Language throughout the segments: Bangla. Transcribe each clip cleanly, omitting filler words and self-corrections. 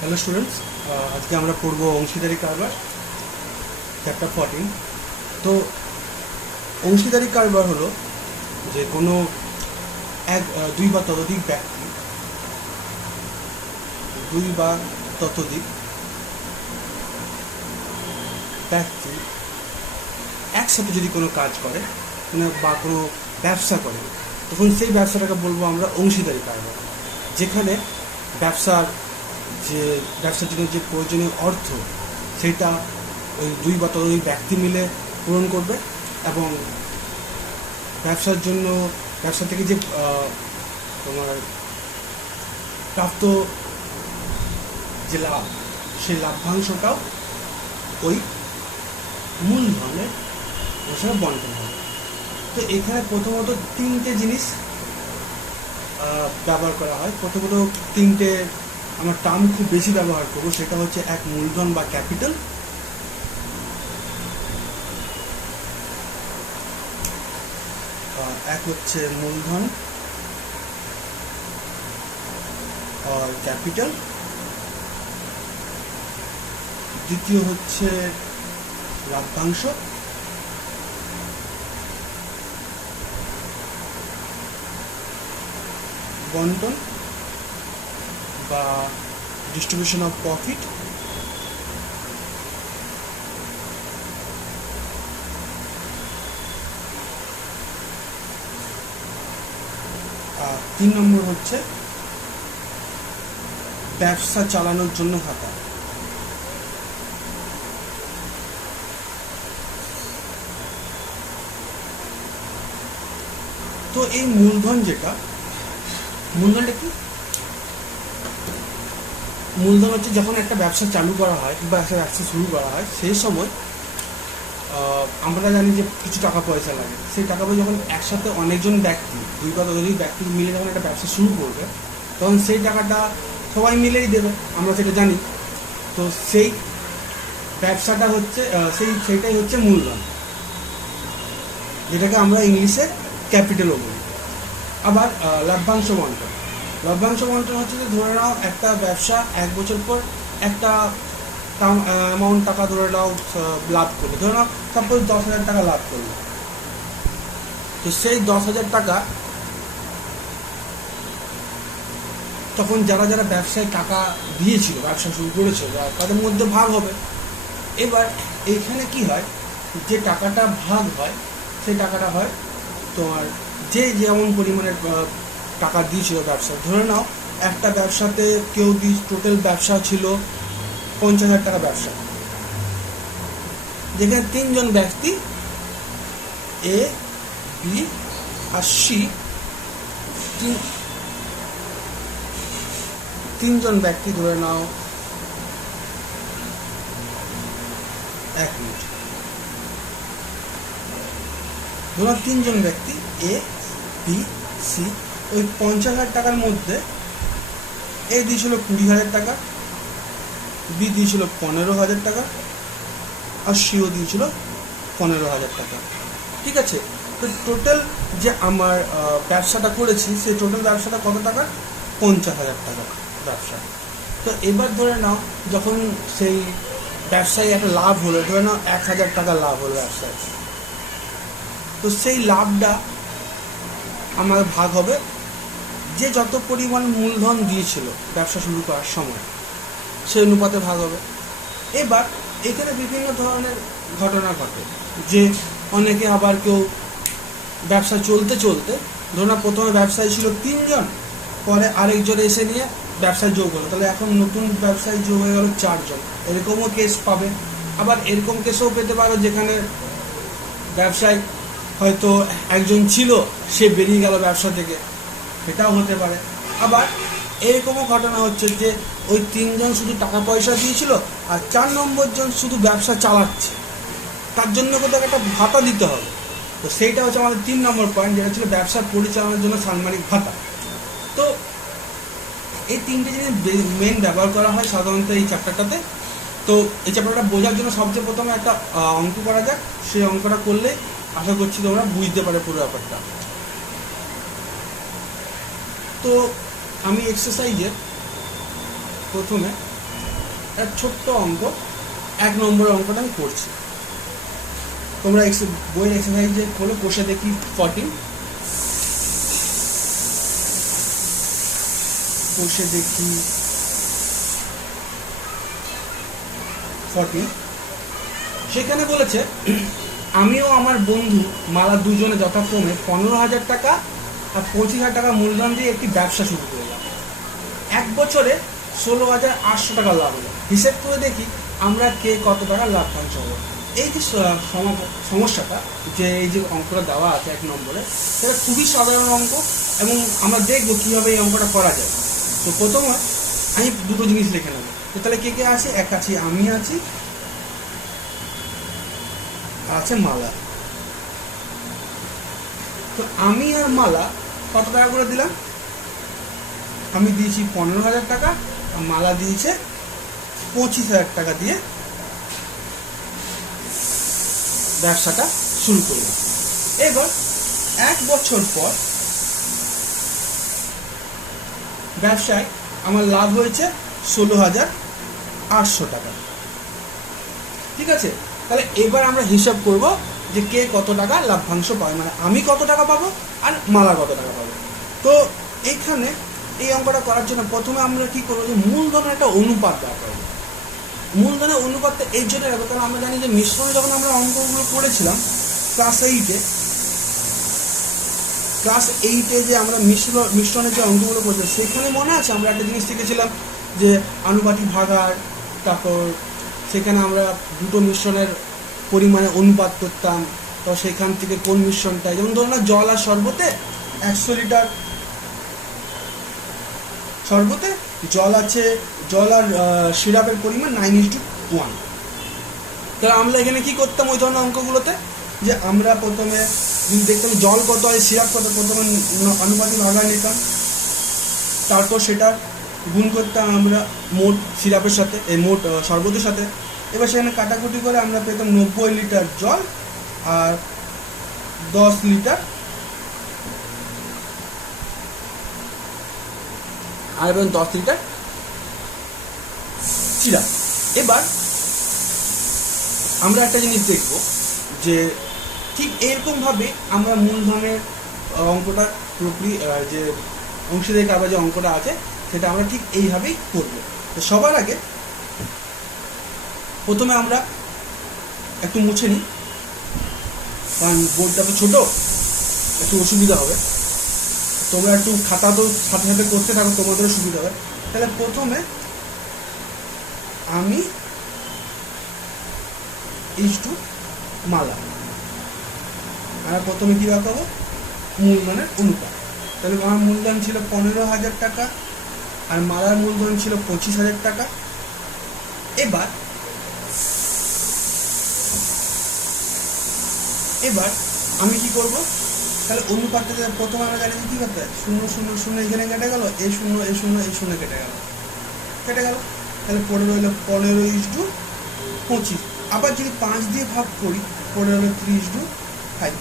হ্যালো স্টুডেন্টস, আজকে আমরা পড়বো অংশীদারি কারবার চ্যাপ্টার 14। তো অংশীদারি কারবার হলো যে কোনো দুই বা ততোধিক ব্যক্তি একসাথে যদি কোনো কাজ করে বা কোনো ব্যবসা করে, তখন সেই ব্যবসাটাকে বলবো আমরা অংশীদারি কারবার, যেখানে ব্যবসার জন্য যে প্রয়োজনীয় অর্থ সেটা ওই দুই বা ততোধিক ব্যক্তি মিলে পূরণ করবে, এবং ব্যবসা থেকে যে তোমার প্রাপ্ত যে লাভ, সেই লাভ্যাংশটাও ওই মূলধনের হিসাবে বন্টন হবে। তো এখানে প্রথমত তিনটে জিনিস ব্যবহার করা হয়। প্রথমত তিনটে আমরা টার্ম খুব বেশি ব্যবহার করবো, সেটা হচ্ছে এক মূলধন বা ক্যাপিটাল, এক হচ্ছে মূলধন আর ক্যাপিটাল, দ্বিতীয় হচ্ছে লাভ্যাংশ, বন্টন বা ডিস্ট্রিবিউশন অফ প্রফিট। আর 3 নম্বর হচ্ছে ব্যবসা চালানোর জন্য খাতা। তো এই মূলধনটা কি? মূলধন হচ্ছে যখন একটা ব্যবসা চালু করা হয় বা একটা ব্যবসা শুরু করা হয়, সেই সময় আমরা জানি যে কিছু টাকা পয়সা লাগে। সেই টাকা পয়সা যখন একসাথে অনেকজন ব্যক্তি, দুই বা ততোধিক ব্যক্তি মিলে যখন একটা ব্যবসা শুরু করবে, তখন সেই টাকাটা সবাই মিলেই দেবে, আমরা সেটা জানি। তো সেই ব্যবসাটা হচ্ছে সেইটাই হচ্ছে মূলধন, যেটাকে আমরা ইংলিশে ক্যাপিটালও বলি। আবার লাভ্যাংশ বন্টন হচ্ছে যে, ধরে নাও একটা ব্যবসা 1 বছর পর একটা অ্যামাউন্ট টাকা ধরে নাও লাভ করবে, ধরে নাও সাপোজ 10,000 টাকা লাভ করবে। তো সেই 10,000 টাকা তখন যারা যারা ব্যবসায় টাকা দিয়েছিল, ব্যবসা শুরু করেছিল, তাদের মধ্যে ভাগ হবে। এবার এইখানে কি হয়, যে টাকাটা ভাগ হয়, সেই টাকাটা হয় তোমার যে যেমন পরিমাণের টাকা দিয়েছিল ব্যবসা। ধরে নাও একটা ব্যবসাতে টোটাল ব্যবসা ছিল 50,000 টাকা ব্যবসা, যেখানে 3 জন ব্যক্তি এ, বি আর সি, 3 জন ব্যক্তি, ধরে নাও 1 মিনিট, ধরো 3 জন ব্যক্তি এ, বি, সি, ওই 50,000 টাকার মধ্যে এ দিয়েছিল 20,000 টাকা, বি দিয়েছিল 15,000 টাকা, আর সিও দিয়েছিল 15,000 টাকা। ঠিক আছে? তো টোটাল যে আমার ব্যবসাটা করেছি, সেই টোটাল ব্যবসাটা কত টাকা? 50,000 টাকা ব্যবসা। তো এবার ধরে নাও যখন সেই ব্যবসায় একটা লাভ হলো, ধরে নাও 1,000 টাকা লাভ হলো ব্যবসায়, তো সেই লাভটা আমার ভাগ হবে যে যত পরিমাণ মূলধন দিয়েছিল ব্যবসা শুরু করার সময়, সেই অনুপাতে ভাগ হবে। এবার এখানে বিভিন্ন ধরনের ঘটনা ঘটে, যে অনেকে আবার কেউ ব্যবসা চলতে ধরুন প্রথমে ব্যবসায়ী ছিল 3 জন, পরে আরেকজন এসে নিয়ে ব্যবসায় যোগ হলো, তাহলে এখন নতুন ব্যবসায়ী যোগ হয়ে গেল 4 জন। এরকমও কেস পাবে। আবার এরকম কেসও পেতে পারো যেখানে ব্যবসায় হয়তো একজন ছিল, সে বেরিয়ে গেল ব্যবসা থেকে, সেটাও হতে পারে। আবার এরকমও ঘটনা হচ্ছে যে ওই 3 জন শুধু টাকা পয়সা দিয়েছিল, আর 4 নম্বর জন শুধু ব্যবসা চালাচ্ছে, তার জন্য কোথাও একটা ভাতা দিতে হবে। তো সেইটা হচ্ছে আমাদের 3 নম্বর পয়েন্ট, যেটা ছিল ব্যবসা পরিচালনার জন্য সাংসারিক ভাতা। তো এই 3টে জিনিস মেন ব্যবহার করা হয় সাধারণত এই চ্যাপ্টারটাতে। তো এই চ্যাপ্টারটা বোঝার জন্য সবচেয়ে প্রথমে একটা অঙ্ক করা যাক। সেই অঙ্কটা করলে আশা করছি তোমরা বুঝতে পারে পুরো ব্যাপারটা। তো আমি এক্সারসাইজে প্রথমে ছোট্ট অঙ্ক, 1 নম্বরের অঙ্কটা আমি করছি। তোমরা বইয়ের এক্সারসাইজে খোলো, কষে দেখি 14, কষে দেখি 14। সেখানে বলেছে আমিও আমার বন্ধু মালা দুজনে যথাক্রমে 15,000 টাকা আর 25,000 টাকা মূলধন দিয়ে একটি ব্যবসা শুরু করলাম। 1 বছরে 16,800 টাকা লাভ হলো। হিসেব করে দেখি আমরা কে কত টাকা লাভ্যাংশ হবো। এই যে সমস্যাটা, যে এই যে অঙ্কটা দেওয়া আছে 1 নম্বরে, সেটা খুবই সাধারণ অঙ্ক এবং আমরা দেখবো কীভাবে এই অঙ্কটা করা যায়। তো প্রথমে আমি দুটো জিনিস লিখে নেবো। তো তাহলে কে কে আছে? এক আছি আমি, আছি আছে মালা। তো আমি আর মালা কত টাকা করে দিলাম? আমি দিয়েছি 15,000 টাকা আর মালা দিয়েছে 25,000 টাকা দিয়ে ব্যবসাটা শুরু করলাম। এবার 1 বছর পর ব্যবসায় আমার লাভ হয়েছে 16,800 টাকা। ঠিক আছে, তাহলে এবার আমরা হিসাব করব যে কে কত টাকা লাভ্যাংশ পাবে, মানে আমি কত টাকা পাবো আর মালা কত টাকা পাবো। তো এইখানে এই অঙ্কটা করার জন্য প্রথমে আমরা কি করবো, যে মূলধনের একটা অনুপাত বার করবো। মূলধনের অনুপাতটা এই জন্য রাখবো কারণ আমরা জানি যে মিশ্রণে যখন আমরা অঙ্কগুলো করেছিলাম ক্লাস 8-এ যে আমরা মিশ্রণের যে অঙ্কগুলো করেছিলাম, সেখানে মনে আছে আমরা একটা জিনিস শিখেছিলাম যে আনুপাতিক ভাগার, তারপর সেখানে আমরা দুটো মিশ্রণের পরিমাণে অনুপাত করতাম। তো সেখান থেকে কোন মিশ্রণটা, যেমন ধরুন না জল আর শরবতে 100 লিটার শরবতে জল আছে, জল আর সিরাপের পরিমাণ 9:1। তাহলে আমরা এখানে কি করতাম ওই ধরনের অঙ্কগুলোতে, যে আমরা প্রথমে দেখতাম জল কত হয় সিরাপ কত, প্রথমে আনুপাতিক ভাগার নিতাম, তারপর সেটা গুণ করতাম আমরা মোট সিরাপের সাথে, এই মোট শরবতের সাথে। এবার সেখানে কাটাকুটি করে আমরা পেতাম 90 লিটার জল আর 10 লিটার আর এবং 10 লিটার সিরাপ। এবার আমরা একটা জিনিস দেখব যে ঠিক এরকমভাবে আমরা মূলধনের অঙ্কটা পুরোপুরি, যে অংশীদারি কারবার যে অঙ্কটা আছে সেটা আমরা ঠিক এইভাবেই করব। তো সবার আগে প্রথমে আমরা একটু মুছে নিই, কারণ বোর্ডটা তো ছোটো, একটু অসুবিধা হবে। তোমরা একটু খাতা তো সাথে সাথে করতে থাকো, তোমাদেরও সুবিধা হবে। তাহলে প্রথমে আমি ইস্টু মালা, আমরা প্রথমে কী রাখাবো? মূলধনের অনুপাত। তাহলে আমার মূলধন ছিল 15,000 টাকা আর মালার মূলধন ছিল 25,000 টাকা। এবার আমি কি করব? তাহলে অনুপাতটা প্রথমে আমরা জানি কি করতে হয়, 0 0 0 এখানে কেটে গেল, এই 0 এই 0 এই 0 কেটে গেল। তাহলে পড়ে রইল 15:25। আবার যদি 5 দিয়ে ভাগ করি পড়ে রইল 3:5।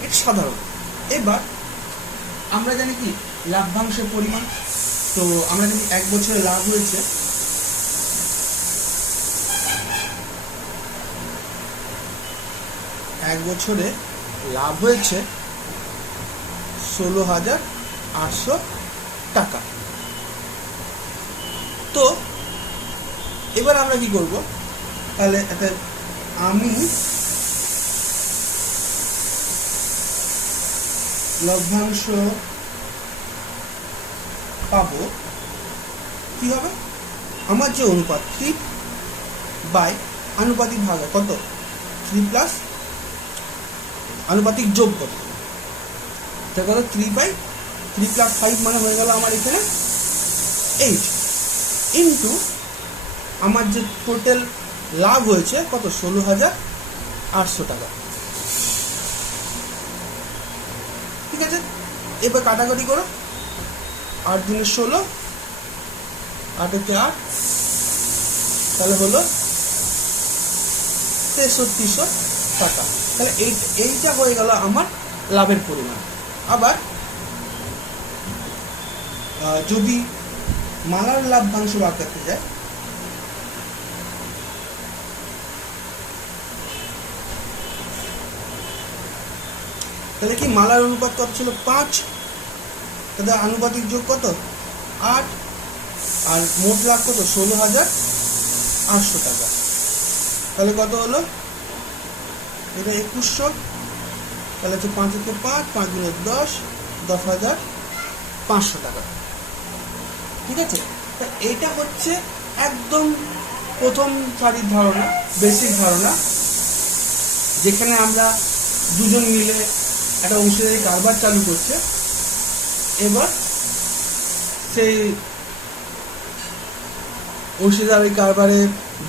এটা সাধারণ। এবার আমরা জানি কি লাভ্যাংশের পরিমাণ। তো আমরা জানি 1 বছরে লাভ হয়েছে 16,800 টাকা। তো এবার আমরা কি করব? তাহলে আমি লভ্যাংশ পাবো কি হবে? আমার যে অনুপাত 3 বাই আনুপাতিক ভাগ কত 3 প্লাস আনুপাতিক যোগ কত, তার কত 3 প্লাস 5 মানে হয়ে গেল আমার এখানে 8 ইন্টু আমার যে টোটাল লাভ হয়েছে কত 16,800 টাকা। ঠিক আছে, এবার কাটাকাটি করো, 8 × 16 8 × 8, তাহলে হলো 6300 টাকা। তাহলে এইটা হয়ে গেল আমার লাভের পরিমাণ। আবার যদি মালার লাভ্যাংশ বার করতে যায় তাহলে কি মালার অনুপাত কত ছিল 5, তাহলে আনুপাতিক যোগ কত 8, আর মোট লাভ কত 16,800 টাকা। তাহলে কত হলো এটা 2100, তাহলে হচ্ছে 5 × 5, 5 × 10, 10,500 টাকা। ঠিক আছে, তা এইটা হচ্ছে একদম প্রথম সারির ধারণা, বেসিক ধারণা, যেখানে আমরা দুজন মিলে একটা অংশীদারি কারবার চালু করছে। এবার সেই অংশীদারি কারবারে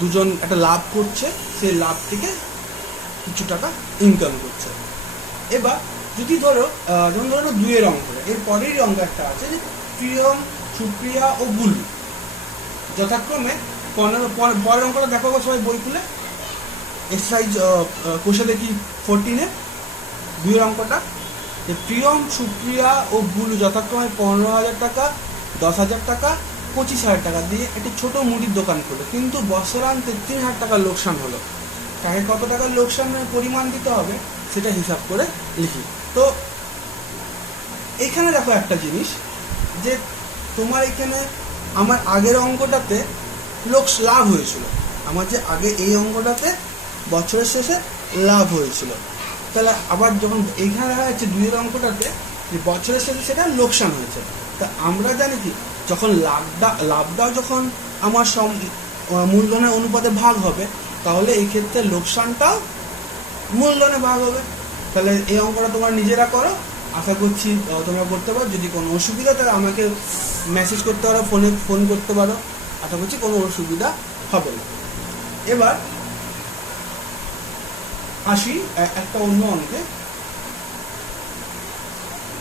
দুজন একটা লাভ করছে, সেই লাভ থেকে কিছু টাকা ইনকাম করছে। এবার যদি ধরো যেমন ধরো 2-এর অঙ্কটা, এর পরেরই অঙ্ক একটা আছে যে প্রিয়ম, সুপ্রিয়া ও বুলু যথাক্রমে 15, পরের অঙ্কটা দেখো সবাই বই খুলে, এক্সারসাইজ কোষে দেখি 14-এ 2-এর অঙ্কটা, যে প্রিয়ম, সুপ্রিয়া ও বুলু যথাক্রমে 15,000 টাকা, 10,000 টাকা, 25,000 টাকা দিয়ে একটি ছোট মুদির দোকান করলো, কিন্তু বছরান্তে 3,000 টাকা লোকসান হলো। তাকে কত টাকার লোকসানের পরিমাণ দিতে হবে সেটা হিসাব করে লিখি। তো এইখানে দেখো একটা জিনিস, যে তোমার এখানে আমার আগের অঙ্কটাতে লাভ হয়েছিল, আমার যে আগে এই অঙ্কটাতে বছরের শেষে লাভ হয়েছিল, তাহলে আবার যখন এইখানে দেখা যাচ্ছে 2-এর অঙ্কটাতে যে বছরের শেষে সেটা লোকসান হয়েছে। তা আমরা জানি কি যখন লাভটা যখন আমার মূলধনের অনুপাতে ভাগ হবে, তাহলে এই ক্ষেত্রে লোকসানটাও মূলধনে ভাগ হবে। তাহলে এই অঙ্কটা তোমরা নিজেরা করো, আশা করছি তোমরা করতে পারো। যদি কোনো অসুবিধা তাহলে আমাকে মেসেজ করতে পারো, ফোন করতে পারো, আশা করছি কোনো অসুবিধা হবে না। এবার আসি একটা অন্য অঙ্কে,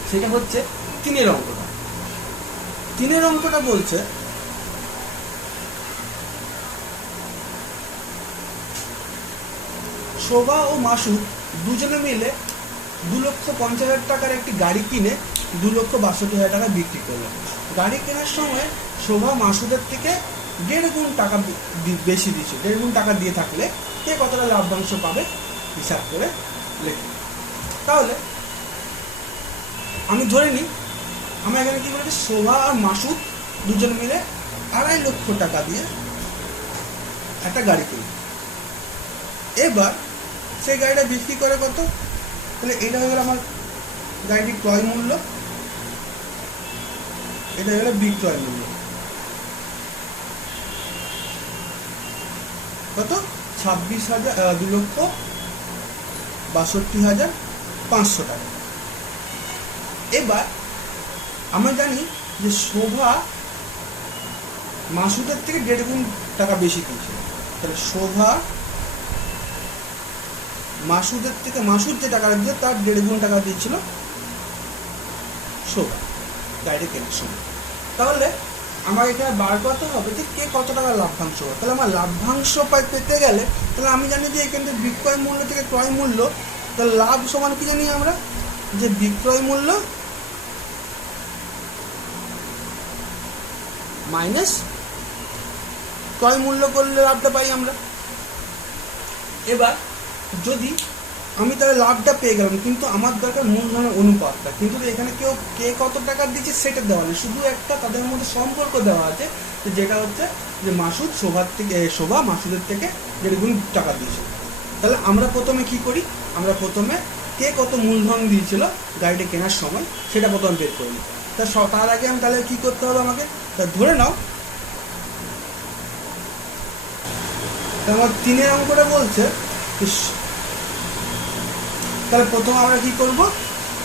সেটা হচ্ছে 3-এর অঙ্কটা। 3-এর অঙ্কটা বলছে শোভা ও মাসুদ দুজনে মিলে 2,50,000 টাকার একটি গাড়ি কিনে 2,62,000 টাকা বিক্রি করলো। গাড়ি কেনার সময় শোভা মাসুদের থেকে 1.5 গুণ টাকা বেশি দিচ্ছে। 1.5 গুণ টাকা দিয়ে থাকলে কে কতটা লাভ্যাংশ পাবে হিসাব করে লেখে। তাহলে আমি ধরে নিই আমরা এখানে কি বলেছি, শোভা আর মাসুদ দুজন মিলে 2.5 লক্ষ টাকা দিয়ে একটা গাড়ি কিনে, এবার সেই গাড়িটা বিক্রি করে কত, তাহলে এটা হয়ে গেল আমার গাড়িটির ক্রয় মূল্য, এটা হয়ে গেল বিক্রয় মূল্য। কত 2,62,500 টাকা। এবার আমরা জানি যে শোভা মাসুদের থেকে 1.5 গুণ টাকা বেশি কিনছিল, তাহলে শোভা মাসুদের থেকে, মাসুদ যে টাকা দিয়েছিল তার 1.5 গুণ টাকা দিয়েছিল শোভা গাড়ি কেনার সময়। তাহলে আমার এখানে বার করতে হবে যে কে কত টাকা লাভ্যাংশ হবে। তাহলে আমার লাভ্যাংশ পেতে গেলে তাহলে আমি জানি যে এখান থেকে বিক্রয় মূল্য থেকে ক্রয় মূল্য, তাহলে লাভ সমান কি জানি আমরা, যে বিক্রয় মূল্য মাইনাস ক্রয় মূল্য করলে লাভটা পাই আমরা। এবার যদি আমি তাহলে লাভটা পেয়ে গেলাম, কিন্তু আমার দরকার মূলধনের অনুপাতটা, কিন্তু এখানে কে কত টাকা দিচ্ছে সেটা দেওয়া নেই, শুধু একটা তাদের মধ্যে সম্পর্ক দেওয়া আছে, যেটা হচ্ছে যে মাসুদ শোভা মাসুদের থেকে 1.5 গুণ টাকা দিয়েছিল। তাহলে আমরা প্রথমে কি করি, আমরা প্রথমে কে কত মূলধন দিয়েছিল গাড়িটা কেনার সময় সেটা প্রথমে বের করে নিই। তার আগে আমি তাহলে কি করতে হবে আমাকে, তা ধরে নাও আমার 3-এর অঙ্কটা বলছে, তাহলে প্রথমে আমরা কি করব,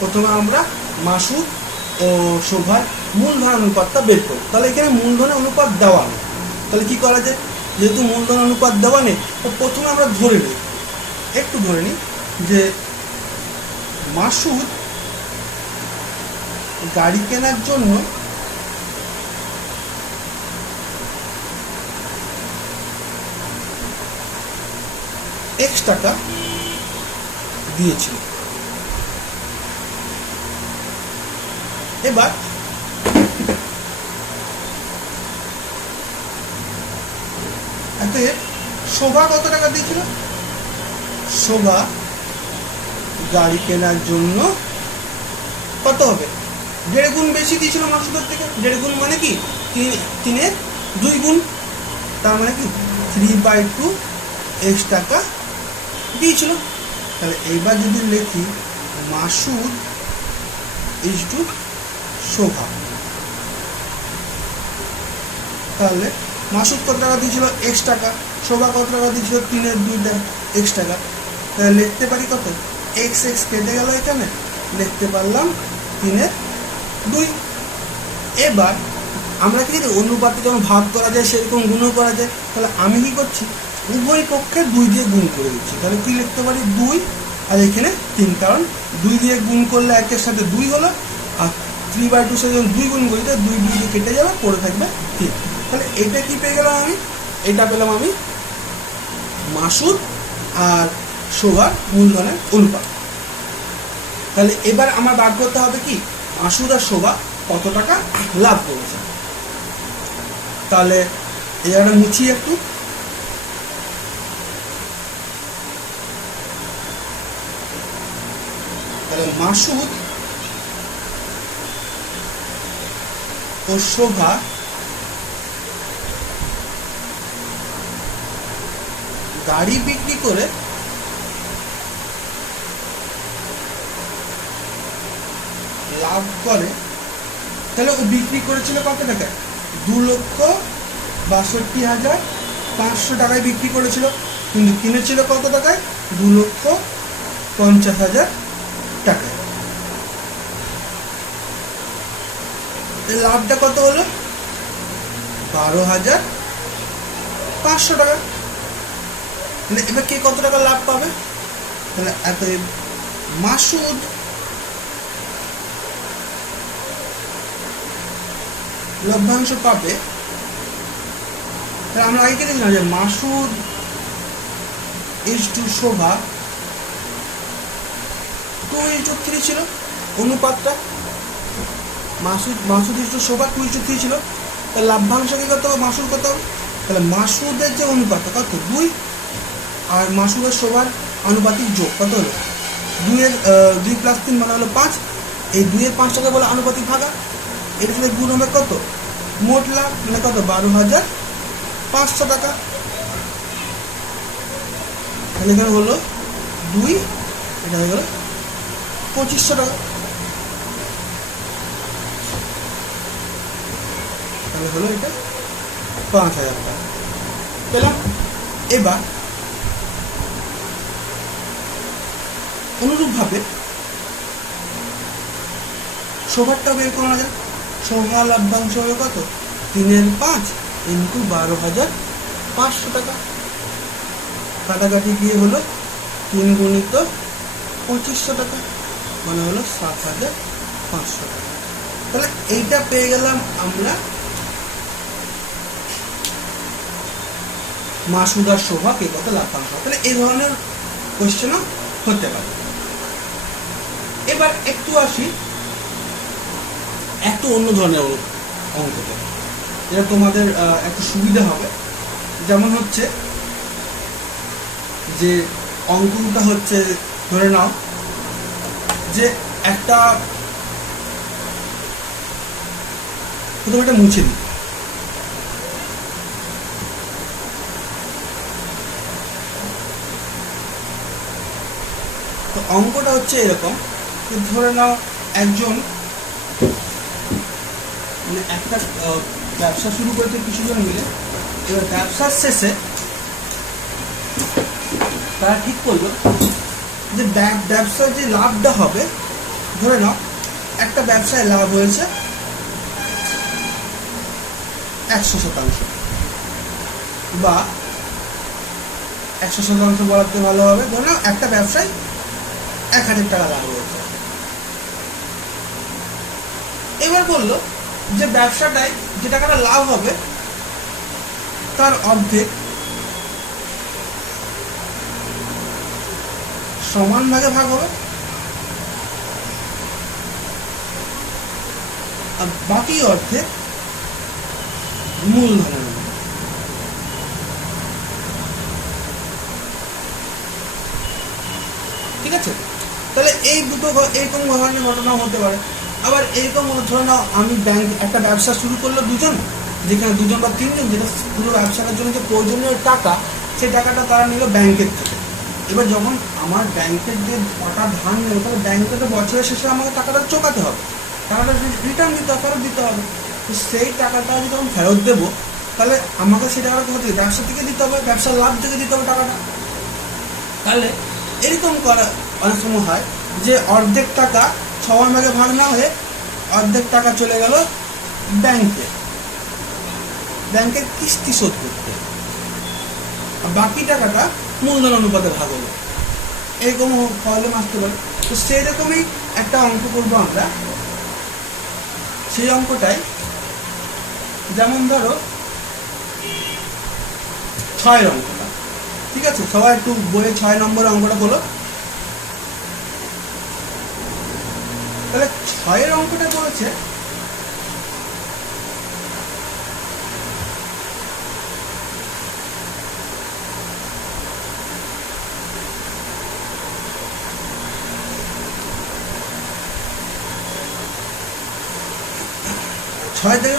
প্রথমে আমরা মাসুদ ও শোভার মূলধন অনুপাতটা বের করব। তাহলে এখানে মূলধনের অনুপাত দেওয়া নেই, তাহলে কি করা যায়, যেহেতু মূলধন অনুপাত দেওয়া নেই তো প্রথমে আমরা ধরে নিই, একটু ধরে নিই যে মাসুদ গাড়ি কেনার জন্য X টাকা দিয়েছিল। এবার এতে শোভা কত টাকা দিয়েছিল, শোভা গাড়ি কেনার জন্য কত হবে? 1.5 গুণ বেশি দিয়েছিল মাসুদের থেকে। 1.5 গুণ মানে কি? 3-এর 2 গুণ, তার মানে কি 3/2 x টাকা দিয়েছিল। তাহলে এইবার যদি লিখি মাসুদ ইজ টু শোভা, তাহলে মাসুদ কত টাকা দিয়েছিল? x টাকা। শোভা কত টাকা দিয়েছিল? 3-এর 2 x টাকা। তাহলে লিখতে পারি কত? x কেটে গেল, এখানে লিখতে পারলাম 3-এর 2। এবার আমরা কি জানি অনুপাতে যখন ভাগ করা যায় সেরকম গুণও করা যায়। তাহলে আমি কি করছি? উভয় পক্ষে 2 দিয়ে গুণ করে দিচ্ছি। তাহলে কি লিখতে পারি? 2 আর এখানে 3, কারণ 2 দিয়ে গুণ করলে 1-এর সাথে 2 হলো, আর 3/2 সাথে যখন 2 গুণ করি তাহলে 2 দিয়ে কেটে যাবে, পড়ে থাকবে 3। তাহলে এটা কি পেয়ে গেলাম আমি? এটা পেলাম আমি মাসুদ আর শোভার মূলধনের অনুপাত। তাহলে এবার আমার বার করতে হবে কি মাসুদ আর শোভা কত টাকা লাভ করেছে। তাহলে এই জায়গাটা মুছি একটু। তাহলে মাসুদ ও শোভা গাড়ি বিক্রি করে লাভ করে। তাহলে ও বিক্রি করেছিল কত টাকায়? 2,62,500 টাকায় বিক্রি করেছিল, কিন্তু কিনেছিল কত টাকায়? 2,50,000 টাকায়। লাভটা কত হলো? 12,500 টাকা। তাহলে এবার কে কত টাকা লাভ পাবে? তাহলে মাসুদ লভ্যাংশ পাবে। তাহলে আমরা আগে দেখলাম যে মাসুদ ইজ টু শোভা 2:3 ছিল অনুপাতটা। মাসুদ ইজ টু শোভা 2:3 ছিল। তাহলে লাভ্যাংশ কি কত? মাসুদ কত? তাহলে মাসুদের যে অনুপাত কত? 2, আর মাসুদের শোভার আনুপাতিক যোগ কত হলো? 2 + 3 মানে হলো 5। এই 2-এর 5 টাকা বলে আনুপাতিক ভাগা, এর সাথে গুণ হবে কত? মোট লাভ মানে কত? 12,500 টাকা। তাহলে এখানে হলো 2, এটা হয়ে গেল 2,500 টাকা। তাহলে হলো এটা 5,000 টাকা পেলাম। এবার অনুরূপভাবে শোভারটা বের করা যায়। শোভা লভ্যাংশ হবে কত? 3/5 ইন্টু 12,500 টাকা। কাটাকাটি গিয়ে হলো 3 গুণিত 2,500 টাকা, মানে হলো 7,500 টাকা। তাহলে এইটা পেয়ে গেলাম আমরা মাসুদ আর শোভা কে কত লাভ্যাংশ। তাহলে এই ধরনের কোশ্চেনও হতে পারে। এবার একটু আসি একটু অন্য ধরনের অঙ্কতে, যেটা তোমাদের একটু সুবিধা হবে। যেমন হচ্ছে যে অঙ্কটা হচ্ছে, ধরে নাও যে একটা, প্রথমে এটা মুছে দিই। তো অঙ্কটা হচ্ছে এরকম, ধরে নাও একজন একটা ব্যবসা শুরু করেছে কিছুজন মিলে। এবার ব্যবসার শেষে তারা ঠিক করলো যে ব্যবসার যে লাভটা হবে, ধরে নাও একটা ব্যবসায় লাভ হয়েছে 100%, বা 100% বলাতে ভালো হবে, ধরে নাও একটা ব্যবসায় 1,000 টাকা লাভ হয়েছে। এবার বললো যে ব্যবসাটায় যে টাকাটা লাভ হবে তার অর্ধেক সমান ভাগে ভাগ হবে, আর বাকি অর্ধেক মূলধনের। ঠিক আছে? তাহলে এই দুটো এইরকম ধরনের ঘটনা হতে পারে। আবার এইরকম ধরে নাও আমি ব্যাংক একটা ব্যবসা শুরু করলো দুজন, যেখানে দুজন বা তিনজন, যেটা পুরো ব্যবসাটার জন্য যে প্রয়োজনীয় টাকা, সেই টাকাটা তারা নিল ব্যাংকের থেকে। এবার যখন আমার ব্যাংকের যে টাকা ধার নেবে, তাহলে ব্যাংকে তো বছরের শেষে আমাকে টাকাটা চোকাতে হবে, টাকাটা রিটার্ন দিতে হবে, ফেরত দিতে হবে। তো সেই টাকাটা যদি আমি ফেরত দেবো, তাহলে আমাকে সেই টাকাটা কোথা থেকে? ব্যবসা থেকে দিতে হবে, ব্যবসার লাভ থেকে দিতে হবে টাকাটা। তাহলে এরকম করা অনেক সময় হয় যে অর্ধেক টাকা 6 ভাগে ভাগ না হয়ে অর্ধেক টাকা চলে গেল ব্যাংকে, ব্যাংকের কিস্তি শোধ করতে, আর বাকি টাকাটা মূলধন অনুপাতে ভাগ হলো। এরকম প্রবলেম আসতে পারে। তো সেই রকমই একটা অঙ্ক করবো আমরা। সেই অঙ্কটাই যেমন ধরো 6 অঙ্কটা, ঠিক আছে? সবাই একটু বইয়ে 6 নম্বরের অঙ্কটা হলো। তাহলে 6 অঙ্কটা করেছে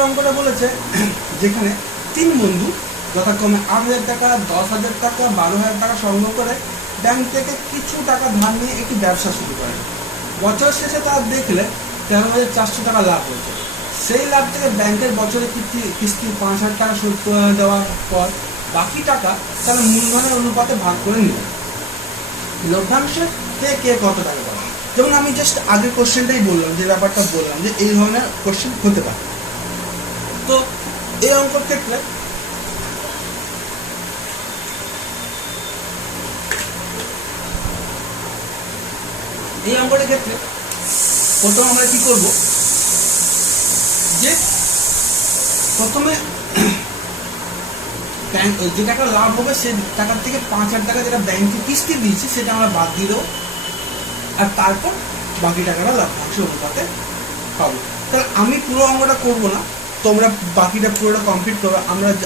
অঙ্কটা বলেছে যেখানে 3 বন্ধু যথাক্রমে 8,000 টাকা, 10,000 টাকা, 12,000 টাকা সংগ্রহ করে ব্যাংক থেকে কিছু টাকা ধার নিয়ে একটি ব্যবসা শুরু করে। বছর শেষে তারা দেখলে 13,400 টাকা লাভ হয়েছে। সেই লাভ থেকে ব্যাংকের বছরে কিস্তি 5,000 টাকা শোধ দেওয়ার পর বাকি টাকা তারা মূলধনের অনুপাতে ভাগ করে নিল। লভ্যাংশের থেকে কে কত টাকা পাবে? যেমন আমি জাস্ট আগের কোশ্চেনটাই বললাম, যে ব্যাপারটা বললাম যে এই ধরনের কোশ্চেন হতে পারে। তো এই অঙ্কের ক্ষেত্রে প্রথমে আমরা কি করব, যে প্রথমে যে টাকা লাভ হবে সেই টাকার থেকে 5,000 টাকা যেটা ব্যাংকে কিস্তি দিয়েছি সেটা আমরা বাদ দিয়ে দেবো, আর তারপর বাকি টাকাটা লভ্যাংশ অনুপাতে পাবো। তাহলে আমি পুরো অঙ্কটা করবো না, তোমরা বাকিটা পুরোটা কমপ্লিট করো।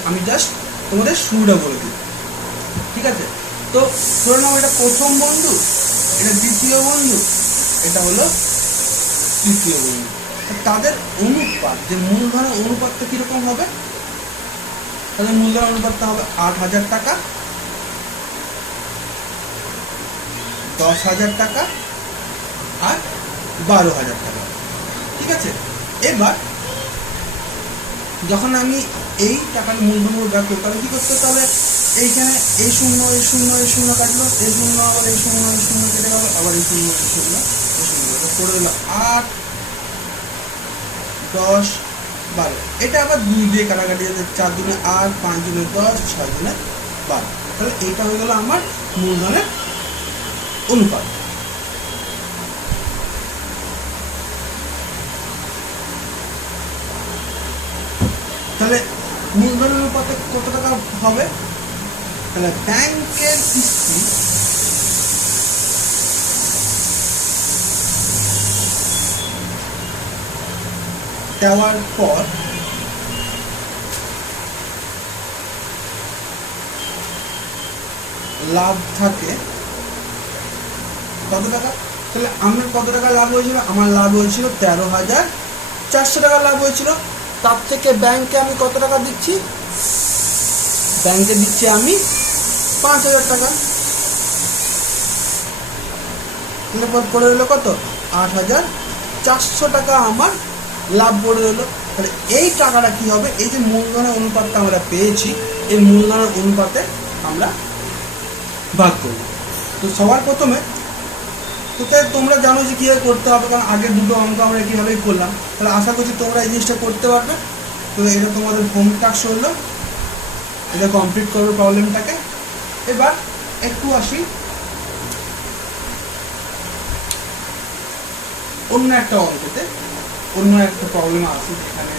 আমি জাস্ট তোমাদের শুরুটা বলে দিই, ঠিক আছে? তো ধরে নাও এটা প্রথম বন্ধু, এটা দ্বিতীয় বন্ধু, এটা হলো তৃতীয় বন্ধু। তাদের অনুপাত, যে মূলধনের অনুপাতটা কিরকম হবে? তাদের মূলধন অনুপাতটা হবে 8,000 টাকা, 10,000 টাকা আর 12,000 টাকা, ঠিক আছে? এবার যখন আমি এই টাকার মূলধন রাখবো, তাহলে কি করতে হবে? তাহলে এইখানে এই শূন্য এই শূন্য এই শূন্য কাটলো, এই শূন্য আবার এই শূন্য এই শূন্য কেটে গেল, আবার এই শূন্য এই শূন্য এই শূন্য করে দিল 8, 10, 12। এটা আবার 2 দিয়ে কাটাকাটি যাচ্ছে, 4 দুনে 8, 5 দুনে 10, 6 দুনে 12। তাহলে এইটা হয়ে গেল আমার মূলধনের অনুপাত। তাহলে মূলধন অনুপাতে কত টাকা হবে? তাহলে ব্যাংকের কিস্তি দেওয়ার পর লাভ থাকে কত টাকা? তাহলে আমার কত টাকা লাভ হয়েছিল? আমার লাভ হয়েছিল 13,400 টাকা লাভ হয়েছিল। তার থেকে ব্যাংকে আমি কত টাকা দিচ্ছি? ব্যাংকে দিচ্ছি আমি 5,000 টাকা। পড়ে রইল কত? 8,400 টাকা আমার লাভ পড়ে রইল। তাহলে এই টাকাটা কি হবে? এই যে মূলধনের অনুপাতটা আমরা পেয়েছি, এই মূলধনের অনুপাতে আমরা ভাগ করব। তো সবার প্রথমে তোমরা জানো যে কীভাবে করতে হবে, কারণ আগের দুটো অঙ্ক আমরা কীভাবেই করলাম। তাহলে আশা করছি তোমরা এই জিনিসটা করতে পারবে। তো এটা তোমাদের হোম টাস্ক হলো, এটা কমপ্লিট করবে প্রবলেমটাকে। এবার একটু আসি অন্য একটা অঙ্কতে, অন্য একটা প্রবলেম আছে যেখানে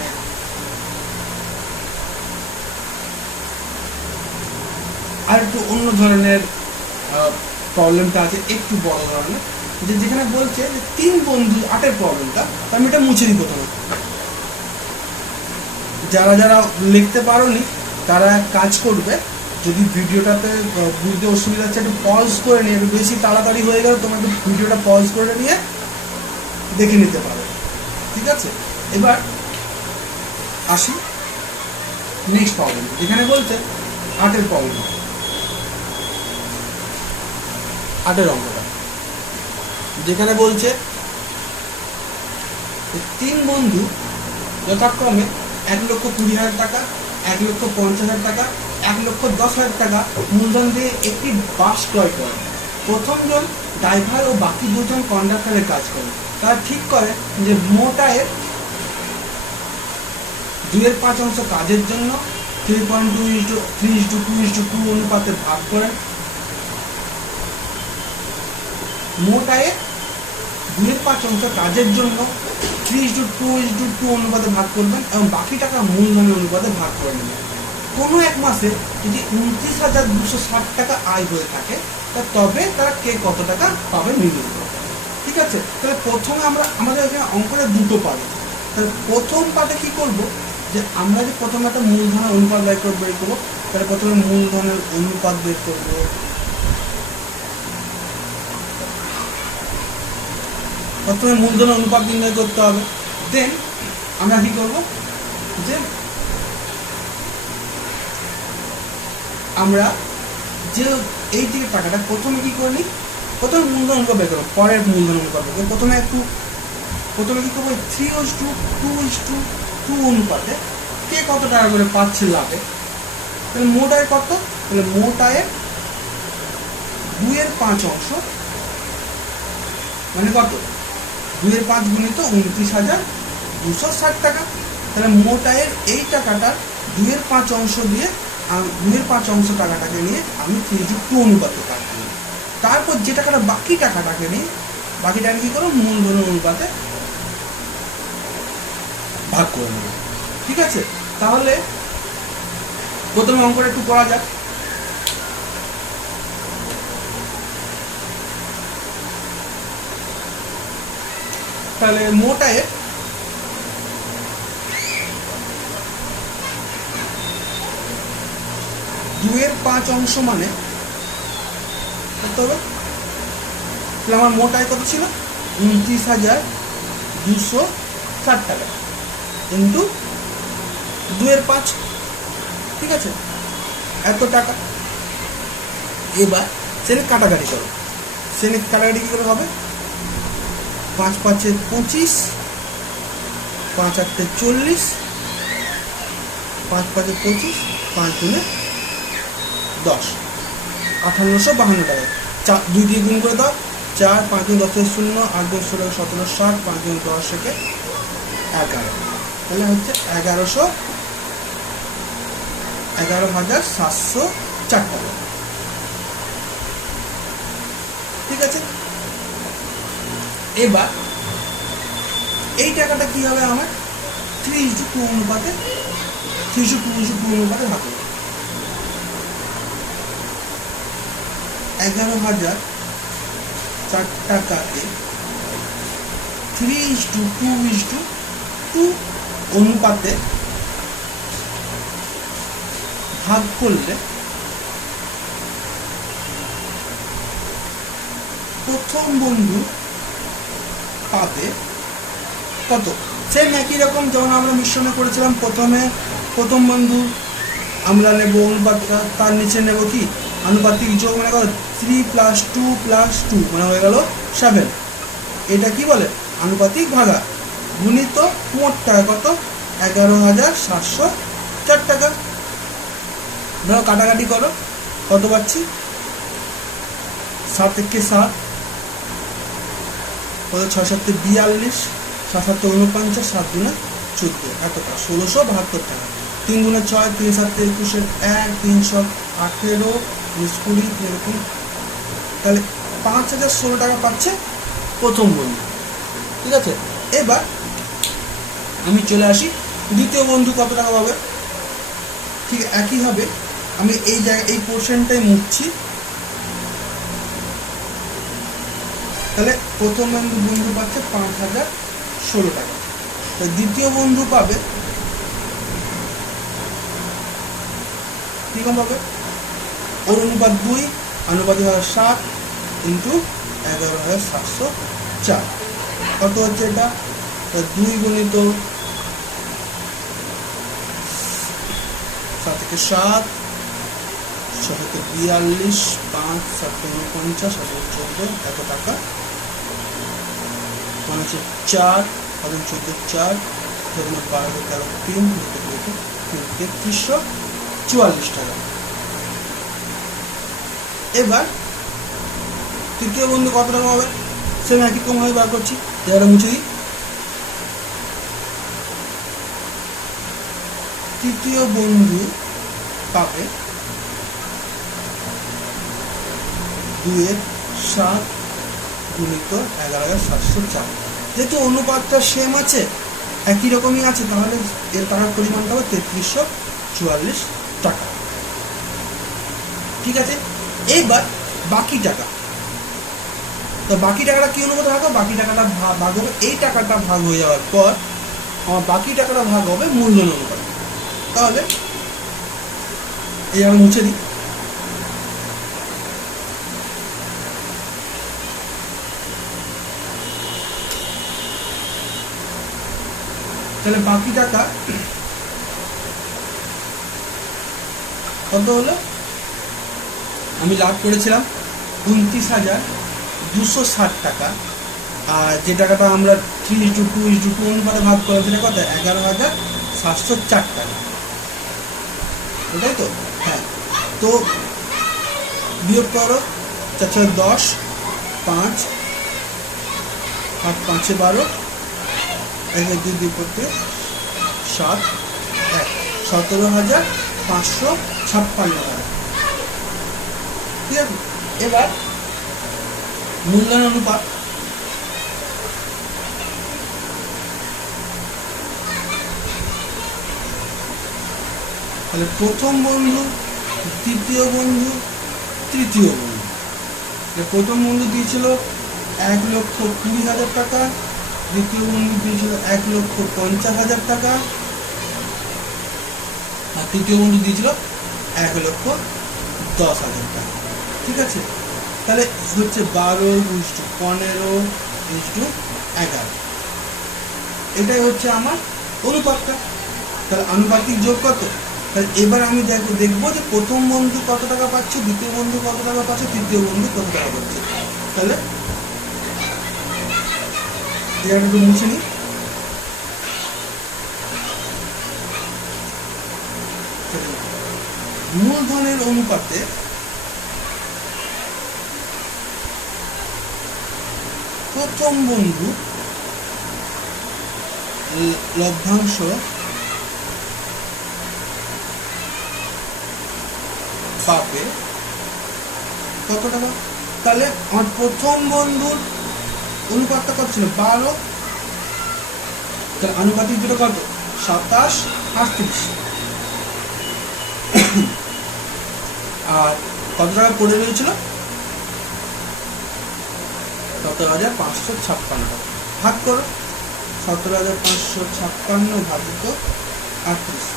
আর একটু অন্য ধরনের প্রবলেমটা আছে, একটু বড় ধরনের, যেখানে বলছে যে 3 বন্ধু 8-এর প্রবলেমটা। আমি এটা মুছে দিই প্রথমে। যারা যারা লিখতে পারোনি তারা কাজ করবে, যদি ভিডিওটাতে বুঝতে অসুবিধা হচ্ছে একটু পজ করে নিয়ে, একটু বেশি তাড়াতাড়ি হয়ে গেলে তোমরা একটু ভিডিওটা পজ করে নিয়ে দেখে নিতে পারো, ঠিক আছে। এবার আসি নেক্সট প্রবলেম। এখানে বলছে 8 প্রবলেম, 8 অঙ্কটা, যেখানে বলছে 3 বন্ধু যথাক্রমে 1,20,000 টাকা, 1,50,000 টাকা, 1,10,000 টাকা মূলধন দিয়ে একটি বাস ক্রয় করে। প্রথম জন ড্রাইভার ও বাকি 2 জন কন্ডাক্টরের কাজ করে। তারা ঠিক করে যে মোট আয়ের 2/5 কাজের জন্য 3.2:2 অনুপাতে ভাগ করেন। মোট আয়ের 2/5 কাজের জন্য 3:2:2 অনুপাতে ভাগ করবেন এবং বাকি টাকা মূলধনের অনুপাতে ভাগ করে নেবেন। কোনো এক মাসে যদি 29,260 টাকা আয় হয়ে থাকে তবে তারা কে কত টাকা পাবে নির্ণয় করবে, ঠিক আছে। তাহলে প্রথমে আমাদের এখানে অঙ্কটা দুটো পাবে। তাহলে প্রথম পার্টে কি করব, যে আমরা যে প্রথমে একটা মূলধনের অনুপাত বের করবো, তাহলে প্রথমে মূলধনের অনুপাত বের করবো। প্রথমে মূলধনের অনুপাত নির্ণয় করতে হবে। দেন আমরা কি করব, যে আমরা যে এই দিকে টাকাটা প্রথমে কি করে নিই, প্রথমে মূলধন অনুপাত বের করবো, পরে মূলধন অনুপাত বের করবো। প্রথমে কি করবো, 3:2:2 অনুপাতে কে কত টাকা করে পাচ্ছে লাভে। তাহলে মোট আয় কত, তাহলে মোট আয়ের 2/5 মানে কত, 2/5 গুণিত 29,260 টাকা। তাহলে মোট আয়ের এই টাকাটার 2/5 দিয়ে 2/5 টাকাটাকে নিয়ে আমি 3:2 অনুপাতে ভাগ করি। তারপর যে টাকাটা বাকি টাকাটাকে নিই, বাকি টাকা কি করো, মূলধনের অনুপাতে ভাগ করে নেব, ঠিক আছে। তাহলে প্রথমে অঙ্কটা একটু করা যাক। তাহলে মোট আয়ের 2/5 মানে কত হবে, তাহলে আমার মোট আয় কত ছিল, 29,260 টাকা ইন্টু 2/5, ঠিক আছে, এত টাকা। এবার সেনে কাটাকাটি করো, সেনে কাটাকাটি কি করে হবে, 5×5 = 25, 5×8 = 40, 5×5 = 25, 5×2 = 10, 1,852 টাকা। 2 দিয়ে গুণ করে দাও, 4, 5×2 = 10, 0, 8×2 = 16, 17, 60, 5×2 = 10 থেকে 11, তাহলে হচ্ছে 11,704 টাকা, ঠিক আছে। এবার এই টাকাটা কি হবে, আমার 3:2 অনুপাতে 3:2 ভাগ হবে। 11,004 টাকাকে 3:2 অনুপাতে ভাগ করলে প্রথম বন্ধু পাবে কত, সেম একই রকম যেমন আমরা মিশ্রণে করেছিলাম। প্রথম বন্ধু আমরা নেব অনুপাতটা, তার নিচে নেব কি আনুপাতিক যোগ, মানে কত 3 + 2 + 2 মানে হয়ে গেল 7। এটা কি বলে, আনুপাতিক ভাগা, গুণিত মোট টাকা কত, 11,704 টাকা। ধরো কাটাকাটি করো, কত পাচ্ছি, 7 × 7 কত, 6 × 7 = 42, 7 × 7 = 49, 7 × 2 = 14, এতটা 1,672 টাকা। 3 × 6 = 3, 7 × 21, 1, 3 × 18, 20, এরকম। তাহলে 5,016 টাকা পাচ্ছে প্রথম বন্ধু, ঠিক আছে। এবার আমি চলে আসি দ্বিতীয় বন্ধু কত টাকা পাবে, ঠিক একইভাবে আমি এই জায়গায় এই পোর্শনটাই মুছছি। তাহলে প্রথম বন্ধু পাচ্ছে 5,016 টাকা, তো দ্বিতীয় বন্ধু পাবে কিরকম পাবে, ওর অনুপাত 2, আনুপাতিক হয় 7 ইন্টু 11,704। কত হচ্ছে এটা? 2 গুণিত 7 থেকে 7, 6 থেকে 42, 5 7 49, 14 এত টাকা। মানে হচ্ছে 4 14 4 12 13 3 3344 টাকা। এবার তৃতীয় বন্ধু কত টাকা হবে? সেম একই রকম ভাবে বার করছি, জায়গাটা মুছে দিই। তৃতীয় বন্ধু পাবে 2/7 গুণিত 11,704। যেহেতু অনুপাতটা সেম আছে, একই রকমই আছে, তাহলে এর টাকার পরিমাণটা হবে 3344 টাকা। ঠিক আছে, এইবার বাকি টাকা। তো বাকি টাকাটা কি অনুপাতে ভাগ হবে? বাকি টাকাটা ভাগ হবে, এই টাকাটা ভাগ হয়ে যাওয়ার পর আমার বাকি টাকাটা ভাগ হবে মূলধন অনুপাতে। তাহলে এই আমি মুছে দিই। তাহলে বাকি টাকা কত হলো? আমি লাভ করেছিলাম 29,260 টাকা, আর যে টাকাটা আমরা 3:2 অনুপাতে ভাগ করলাম সেটা কত? 11,704 টাকা। ওটাই তো? হ্যাঁ। তো বিয়োগ করো, 4 10, 5 5 12, 1 2 2 করতে 7 1 17,556 টাকা। ঠিক আছে, এবার মূলধন অনুপাত। তাহলে প্রথম বন্ধু, দ্বিতীয় বন্ধু, তৃতীয় বন্ধু। প্রথম বন্ধু দিয়েছিল 1,20,000 টাকা, দ্বিতীয় বন্ধু দিয়েছিল 1,50,000 টাকা, আর তৃতীয় বন্ধু দিয়েছিল 1,10,000 টাকা। ঠিক আছে, তাহলে হচ্ছে 12:15:11। এটাই হচ্ছে আমার অনুপাতটা। তাহলে আনুপাতিক যোগ কত? তাহলে এবার আমি দেখবো যে প্রথম বন্ধু কত টাকা পাচ্ছে, দ্বিতীয় বন্ধু কত টাকা পাচ্ছে, তৃতীয় বন্ধু কত টাকা পাচ্ছে। তাহলে একটু মুছে নিই। মূলধনের অনুপাতে প্রথম বন্ধু লভ্যাংশ পাবে কত টাকা? তাহলে আমার প্রথম বন্ধুর অনুপাতটা কত ছিল? 12। তাহলে আনুপাতিক দুটো কত? 27 38। আর কত টাকা পড়ে রয়েছিল? 17,556 টাকা। ভাগ করো, 17,556 ভাজিত 38।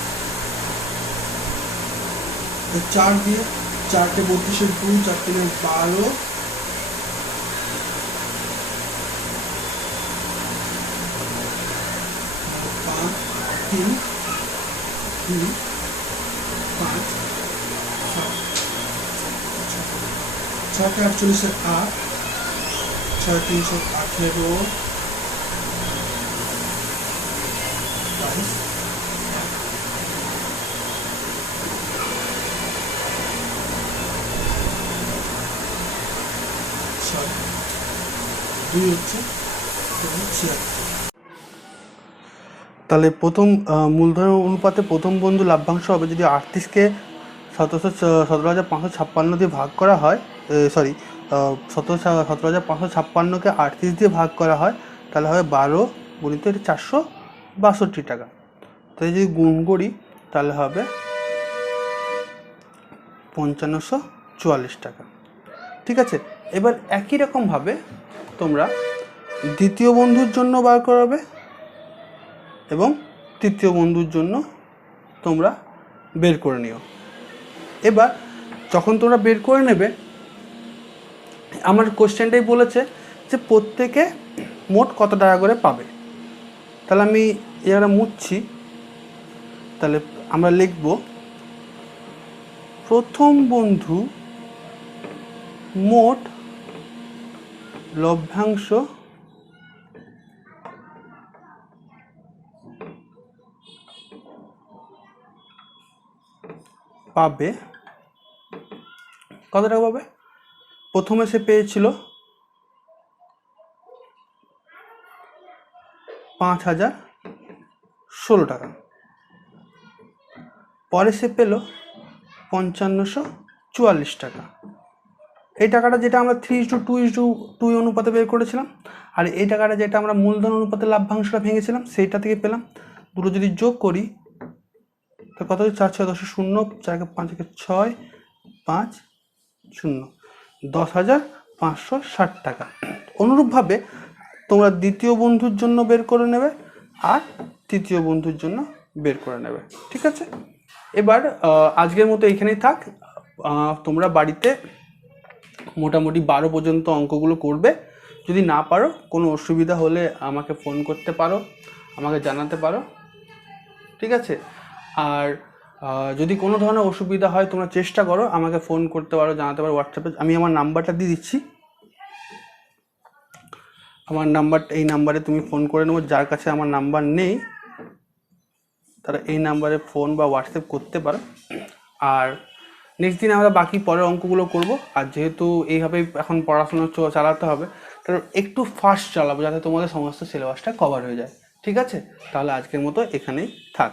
4 দিয়ে 4 टे 32 2, 4 3 12, 5 3 2 5 7 6 48 8 318 তাহলে প্রথম মূলধন অনুপাতে প্রথম বন্ধু লাভ্যাংশ হবে যদি 38কে 17,556 দিয়ে ভাগ করা হয়, 17,556কে 38 দিয়ে ভাগ করা হয়, তাহলে হবে 12 গুণিত 462 টাকা। তাই যদি গুণ করি তাহলে হবে 5,544 টাকা। ঠিক আছে, এবার একই রকমভাবে তোমরা দ্বিতীয় বন্ধুর জন্য বার করাবে এবং তৃতীয় বন্ধুর জন্য তোমরা বের করে নিও। এবার যখন তোমরা বের করে নেবে, আমার কোশ্চেনটাই বলেছে যে প্রত্যেকে মোট কত টাকা করে পাবে। তাহলে আমি এরা মুছছি, তাহলে আমরা লিখব প্রথম বন্ধু মোট লভ্যাংশ পাবে। কত টাকা পাবে? প্রথমে সে পেয়েছিল 5,016 টাকা, পরে সে পেল 5,544 টাকা। এই টাকাটা যেটা আমরা 3:2:2 অনুপাতে বের করেছিলাম, আর এই টাকাটা যেটা আমরা মূলধন অনুপাতে লাভ্যাংশটা ভেঙেছিলাম সেইটা থেকে পেলাম। দুটো যদি যোগ করি তো কত? 4 6 10 0, 4 5 6 5 0, 10,560 টাকা। অনুরূপভাবে তোমরা দ্বিতীয় বন্ধুর জন্য বের করে নেবে আর তৃতীয় বন্ধুর জন্য বের করে নেবে। ঠিক আছে, এবার আজকের মতো এইখানেই থাক। তোমরা বাড়িতে মোটামুটি 12 পর্যন্ত অঙ্কগুলো করবে। যদি না পারো, কোনো অসুবিধা হলে আমাকে ফোন করতে পারো, আমাকে জানাতে পারো। ঠিক আছে, আর যদি কোনো ধরনের অসুবিধা হয় তোমরা চেষ্টা করো, আমাকে ফোন করতে পারো, জানাতে পারো হোয়াটসঅ্যাপে। আমি আমার নাম্বারটা দিয়ে দিচ্ছি, আমার নাম্বারটা, এই নাম্বারে তুমি ফোন করে নেবো। যার কাছে আমার নাম্বার নেই তারা এই নাম্বারে ফোন বা হোয়াটসঅ্যাপ করতে পারো। আর নেক্সট দিন আমরা বাকি পরের অঙ্কগুলো করব। আর যেহেতু এইভাবে এখন পড়াশোনা চালাতে হবে, তাহলে একটু ফাস্ট চালাবো যাতে তোমাদের সমস্ত সিলেবাসটা কভার হয়ে যায়। ঠিক আছে, তাহলে আজকের মতো এখানেই থাক।